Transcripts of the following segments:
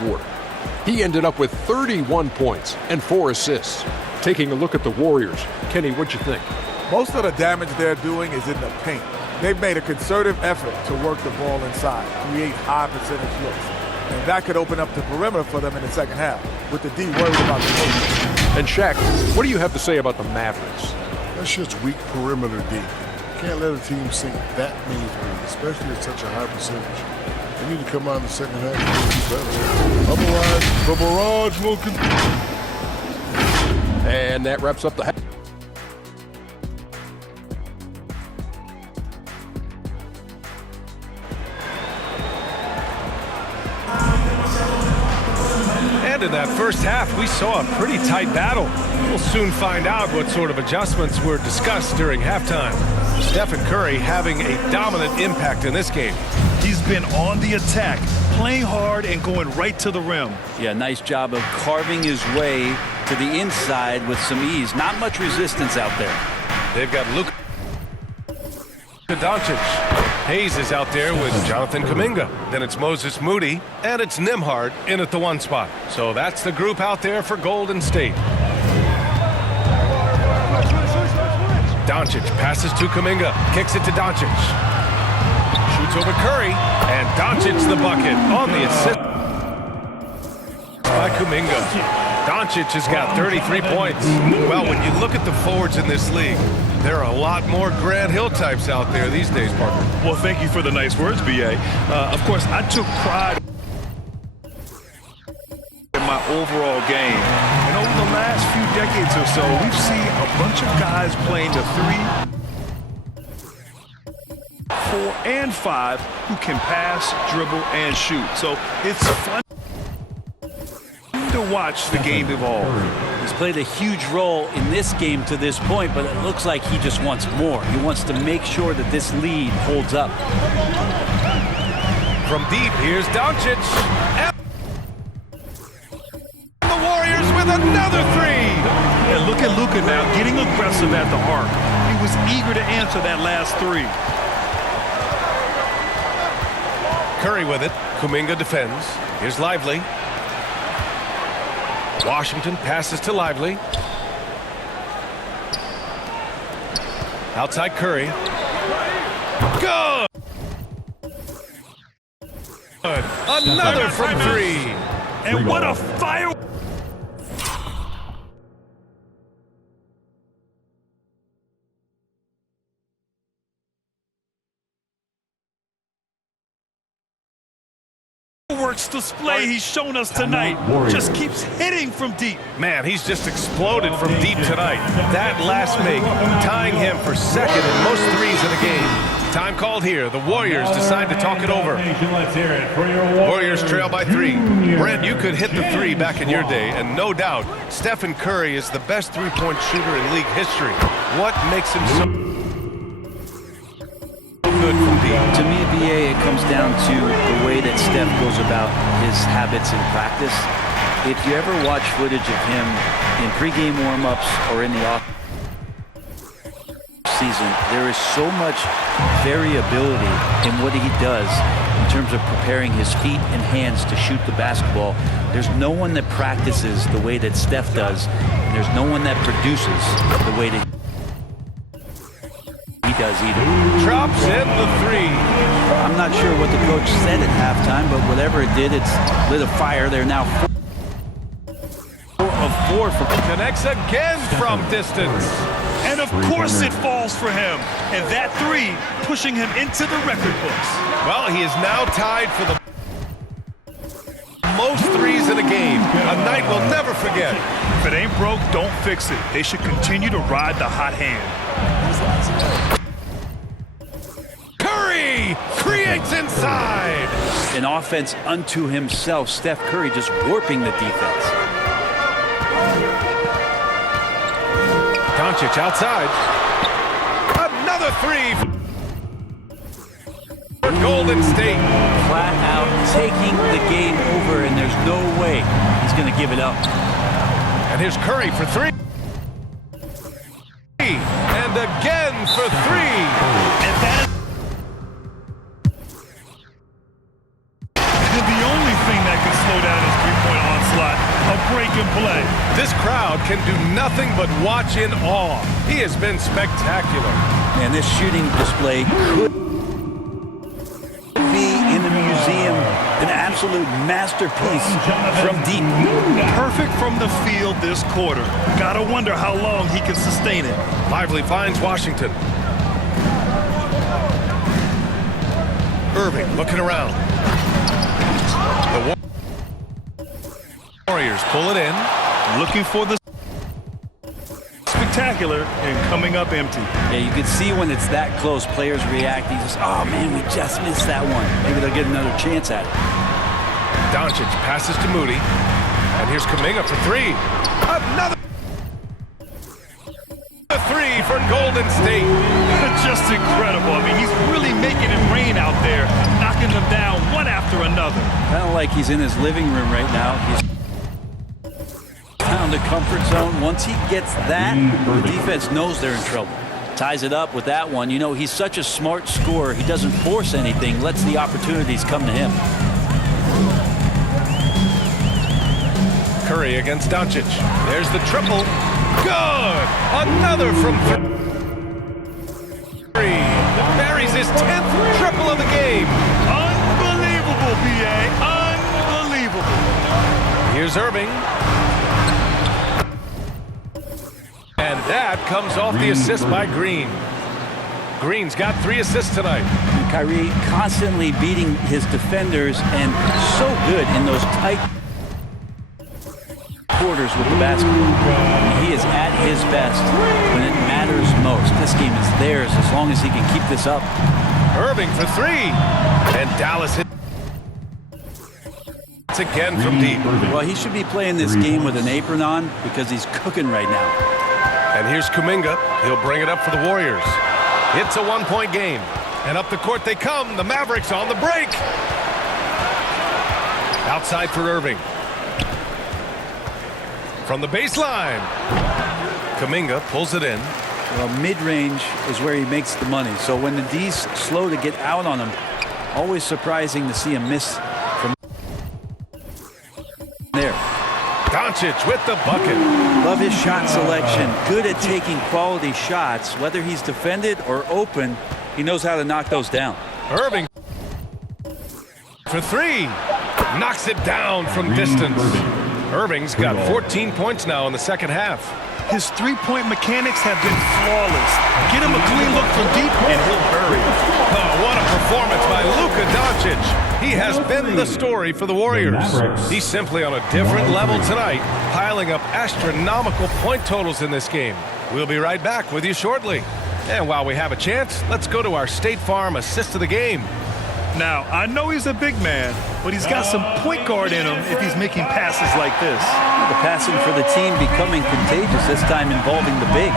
quarter. He ended up with 31 points and 4 assists. Taking a look at the Warriors, Kenny, what'd you think? Most of the damage they're doing is in the paint. They've made a concerted effort to work the ball inside, create high percentage looks. And that could open up the perimeter for them in the second half, with the D worried about the post. And Shaq, what do you have to say about the Mavericks? That's just weak perimeter D. Can't let a team sink that many threes, especially at such a high percentage. They need to come out in the second half and do better. Otherwise, the barrage will continue. And that wraps up the half. And in that first half, we saw a pretty tight battle. We'll soon find out what sort of adjustments were discussed during halftime. Stephen Curry having a dominant impact in this game. He's been on the attack, playing hard and going right to the rim. Yeah, nice job of carving his way to the inside with some ease. Not much resistance out there. They've got Luka Doncic. Hayes is out there with Jonathan Kuminga. Then it's Moses Moody, and it's Nembhard in at the 1 spot. So that's the group out there for Golden State. Doncic passes to Kuminga, kicks it to Doncic. Shoots over Curry, and Doncic the bucket on the assist by Kuminga. Doncic has got 33 points. Well, when you look at the forwards in this league, there are a lot more Grant Hill types out there these days, Parker. Well, thank you for the nice words, B.A. Of course, I took pride in my overall game. And over the last few decades or so, we've seen a bunch of guys playing the 3, 4, and 5 who can pass, dribble, and shoot. So it's fun to watch the game evolve. He's played a huge role in this game to this point, but it looks like he just wants more. He wants to make sure that this lead holds up. From deep, here's Doncic. And the Warriors with another 3. And look at Luka now getting aggressive at the arc. He was eager to answer that last 3. Curry with it. Kuminga defends. Here's Lively. Washington passes to Lively. Outside Curry. Good! Another from 3. And what a fire! Works display he's shown us tonight. Just keeps hitting from deep. Man, he's just exploded from deep tonight. That last make, tying him for second in most threes in the game. Time called here. The Warriors decide to talk it over. Warriors trail by 3. Brent, you could hit the 3 back in your day, and no doubt, Stephen Curry is the best three-point shooter in league history. What makes him so good from deep? To me, BA, it comes down to the way that Steph goes about his habits in practice. If you ever watch footage of him in pregame warm-ups or in the off-season, there is so much variability in what he does in terms of preparing his feet and hands to shoot the basketball. There's no one that practices the way that Steph does, and there's no one that produces the way that he does either. Drops in the 3. I'm not sure what the coach said at halftime, but whatever it did, it's lit a fire. They're now 4 of 4 for Connects again from distance. And of course it falls for him. And that 3 pushing him into the record books. Well, he is now tied for the most threes in a game. A night we'll never forget. If it ain't broke, don't fix it. They should continue to ride the hot hand. Curry creates inside. an offense unto himself. Steph Curry just warping the defense. Doncic outside. Another three for Golden State. Flat out taking the game over, and there's no way he's going to give it up. And here's Curry for three. And again for three. And that is the only thing that can slow down his back-breaking play. This crowd can do nothing but watch in awe. He has been spectacular. And this shooting display could be in the museum, an absolute masterpiece from deep. Perfect from the field this quarter. Gotta wonder how long he can sustain it. Lively finds Washington. Irving looking around. The Warriors pull it in. Looking for the spectacular and coming up empty. Yeah, you can see when it's that close, players react. You just, oh man, we just missed that one. Maybe they'll get another chance at it. Doncic passes to Moody. And here's Kuminga for three. Another three for Golden State. Just incredible. I mean, he's really making it rain out there, knocking them down one after another. Kind of like he's in his living room right now. He's found a comfort zone. Once he gets that, the defense knows they're in trouble. Ties it up with that one. You know, he's such a smart scorer. He doesn't force anything, lets the opportunities come to him. Curry against Doncic. There's the triple. Good! Another from three. Buries his 10th triple of the game. Unbelievable, B.A. Unbelievable. Here's Irving. And that comes off the assist by Green. Green's got 3 assists tonight. Kyrie constantly beating his defenders and so good in those tight quarters with the basketball. I mean, he is at his best when it matters most. This game is theirs as long as he can keep this up. Irving for 3. And Dallas hits again from deep. Well, he should be playing this game with an apron on because he's cooking right now. And here's Kuminga. He'll bring it up for the Warriors. It's a 1-point game. And up the court they come. The Mavericks on the break. Outside for Irving. From the baseline. Kuminga pulls it in. Well, mid-range is where he makes the money. So when the D's slow to get out on him, always surprising to see him miss from there. Doncic with the bucket. Love his shot selection. Good at taking quality shots. Whether he's defended or open, he knows how to knock those down. Irving for 3. Knocks it down from distance. Irving's got 14 points now in the second half. His three-point mechanics have been flawless. Get him a clean look from deep, and he'll bury it. Oh, what a performance by Luka Doncic. He has been the story for the Warriors. He's simply on a different level tonight, piling up astronomical point totals in this game. We'll be right back with you shortly. And while we have a chance, let's go to our State Farm assist of the game. Now, I know he's a big man, but he's got some point guard in him if he's making passes like this. The passing for the team becoming contagious, this time involving the big.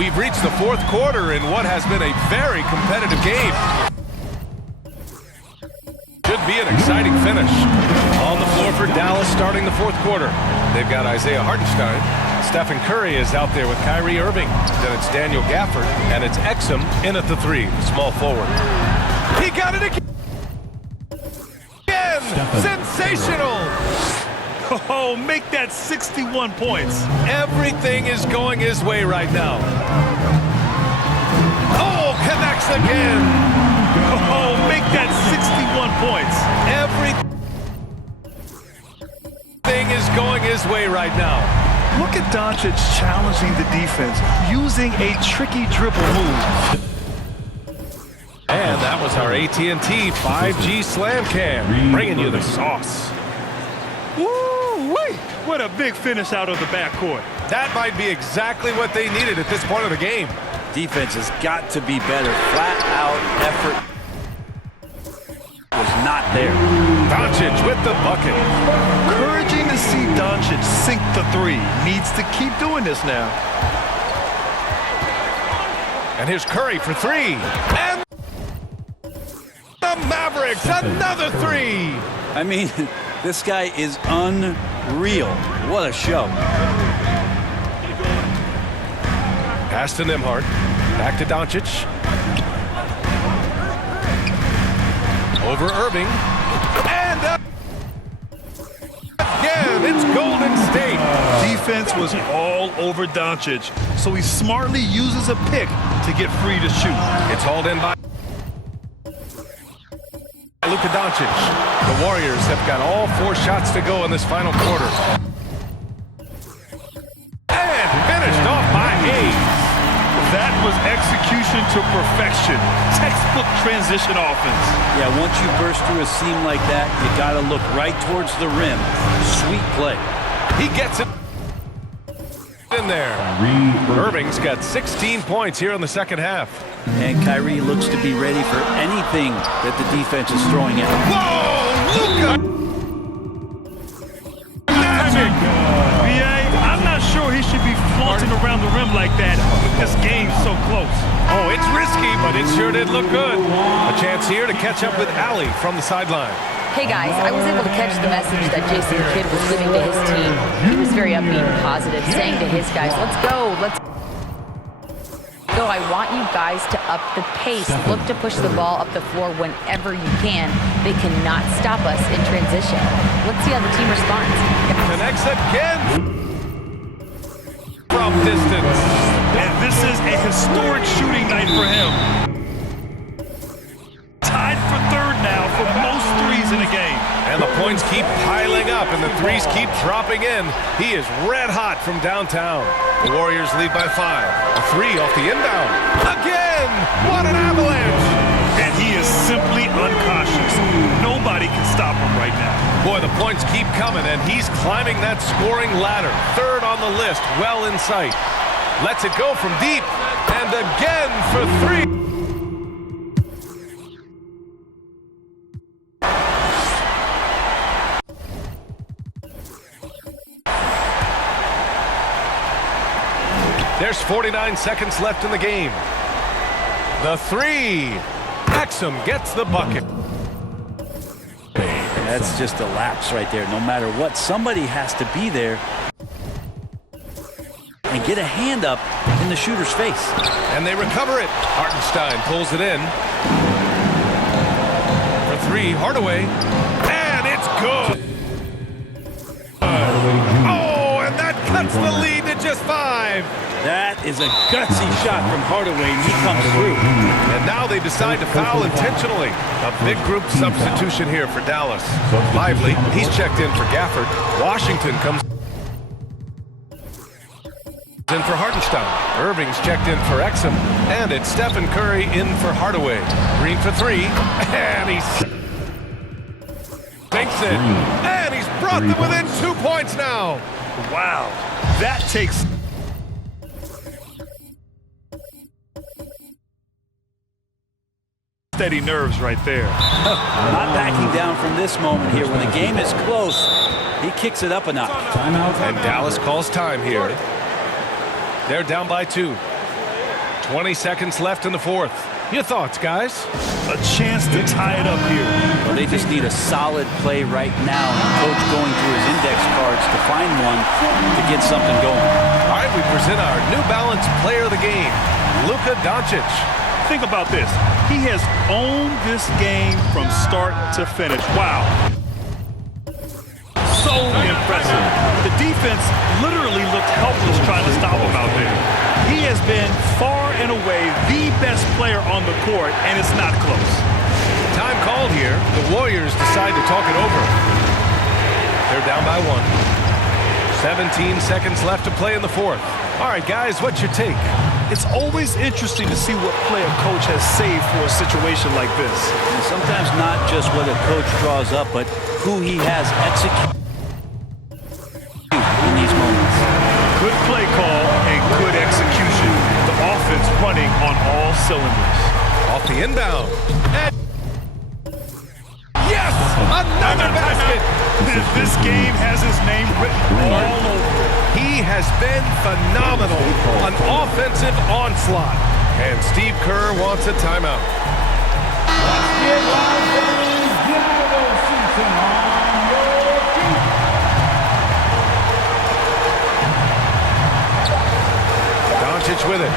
We've reached the 4th quarter in what has been a very competitive game. Should be an exciting finish. On the floor for Dallas starting the 4th quarter. They've got Isaiah Hartenstein. Stephen Curry is out there with Kyrie Irving. Then it's Daniel Gafford. And it's Exum in at the 3, small forward. He got it again! Sensational! Oh, make that 61 points. Everything is going his way right now. Oh, connects again! Oh, make that 61 points. Everything is going his way right now. Look at Doncic challenging the defense, using a tricky dribble move. And that was our AT&T 5G Slam Cam, bringing you the sauce. Woo-wee! What a big finish out of the backcourt. That might be exactly what they needed at this point of the game. Defense has got to be better. Flat-out effort was not there. Doncic with the bucket. Encouraging to see Doncic sink the 3. Needs to keep doing this now. And here's Curry for 3. And the Mavericks, another 3. I mean, this guy is unreal. What a show. Pass to Nembhard. Back to Doncic. Over Irving. And defense was all over Doncic, so he smartly uses a pick to get free to shoot. It's hauled in by Luka Doncic. The Warriors have got all 4 shots to go in this final quarter. And finished off by Hayes. That was execution to perfection. Textbook transition offense. Yeah, once you burst through a seam like that, you got to look right towards the rim. Sweet play. He gets it in there. Irving's got 16 points here in the second half. And Kyrie looks to be ready for anything that the defense is throwing at him. Whoa! Luka! Magic! BA, I'm not sure he should be flaunting around the rim like that with this game so close. Oh, it's risky, but it sure did look good. A chance here to catch up with Allie from the sideline. Hey guys, I was able to catch the message that Jason Kidd was giving to his team. He was very upbeat and positive, saying to his guys, let's go, let's go. I want you guys to up the pace. Look to push the ball up the floor whenever you can. They cannot stop us in transition. Let's see how the team responds. Connects again from distance. And this is a historic shooting night for him. Tied for third now for most threes in a game. And the points keep piling up and the threes keep dropping in. He is red hot from downtown. The Warriors lead by 5. A 3 off the inbound. Again! What an avalanche! And he is simply uncautious. Nobody can stop him right now. Boy, the points keep coming and he's climbing that scoring ladder. 3rd on the list, well in sight. Lets it go from deep. And again for 3. There's 49 seconds left in the game. The 3. Exum gets the bucket. That's just a lapse right there. No matter what, somebody has to be there and get a hand up in the shooter's face. And they recover it. Hartenstein pulls it in. For 3, Hardaway. And it's good. Oh, and that cuts the lead to just 5. That is a gutsy shot from Hardaway, and he comes through. And now they decide to foul intentionally. A big group substitution here for Dallas. Lively, he's checked in for Gafford. Washington comes in for Hartenstein. Irving's checked in for Exum. And it's Stephen Curry in for Hardaway. Green for 3. And he sinks it. And he's brought them within 2 points now. Wow, that takes steady nerves right there. Not backing down from this moment here. When the game is close, he kicks it up a notch. And Dallas calls time here. They're down by 2. 20 seconds left in the 4th. Your thoughts, guys? A chance to tie it up here. Well, they just need a solid play right now. Coach going through his index cards to find one to get something going. All right, we present our New Balance player of the game, Luka Doncic. Think about this. He has owned this game from start to finish. Wow. So impressive. The defense literally looked helpless trying to stop him out there. He has been far and away the best player on the court, and it's not close. Time called here. The Warriors decide to talk it over. They're down by 1. 17 seconds left to play in the 4th. All right, guys, what's your take? It's always interesting to see what play a coach has saved for a situation like this. And sometimes not just what a coach draws up, but who he has executed in these moments. Good play call and good execution. The offense running on all cylinders. Off the inbound. And yes! Another basket! This game has his name written all over. He has been phenomenal. An offensive onslaught. And Steve Kerr wants a timeout. Doncic with it.